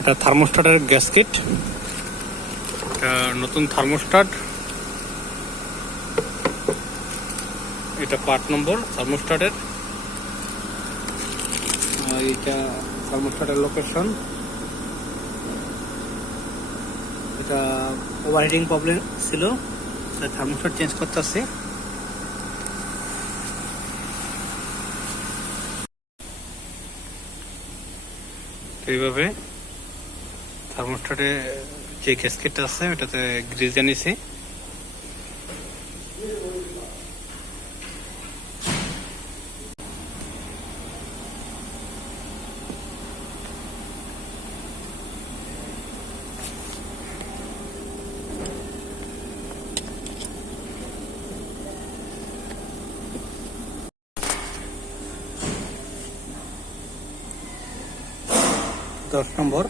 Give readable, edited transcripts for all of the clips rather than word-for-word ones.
এটা থার্মোস্ট্যাটের গ্যাসকেট, এটা নতুন থার্মোস্ট্যাট, এটা পার্ট নম্বর থার্মোস্ট্যাটের। এটা থার্মোস্ট্যাটের লোকেশন। এটা ওভারহিটিং প্রবলেম ছিল, তাই থার্মোস্ট্যাট চেঞ্জ করতে আসছে। এইভাবে থার্মোস্ট্যাটে যে গ্যাসকেটটা আছে ওটাতে গ্রিজ জানিয়েছি। দশ নম্বর।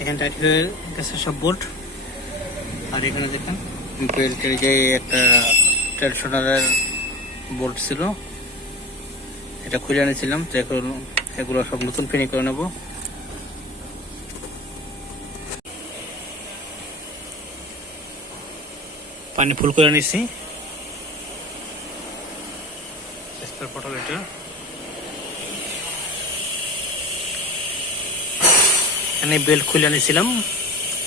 এখানে টাইট হয়ে গেছে সব বোল্ট। আর এখানে দেখেন বেল্টের যে একটা ট্রেডিশনালের বোল্ট ছিল, এটা খুলে এনেছিলাম, তো এখন এগুলো সব নতুন ফিনিশ করে নেব। পানি ফুল করে নিছি। পটল এটা এখানে বেল্ট খুলে আনিছিলাম,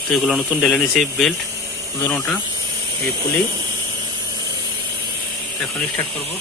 তো এগুলো নতুন ঢেলে নিয়েছি বেল্ট দুটোটা, এই পুলি। এখন স্টার্ট করবো।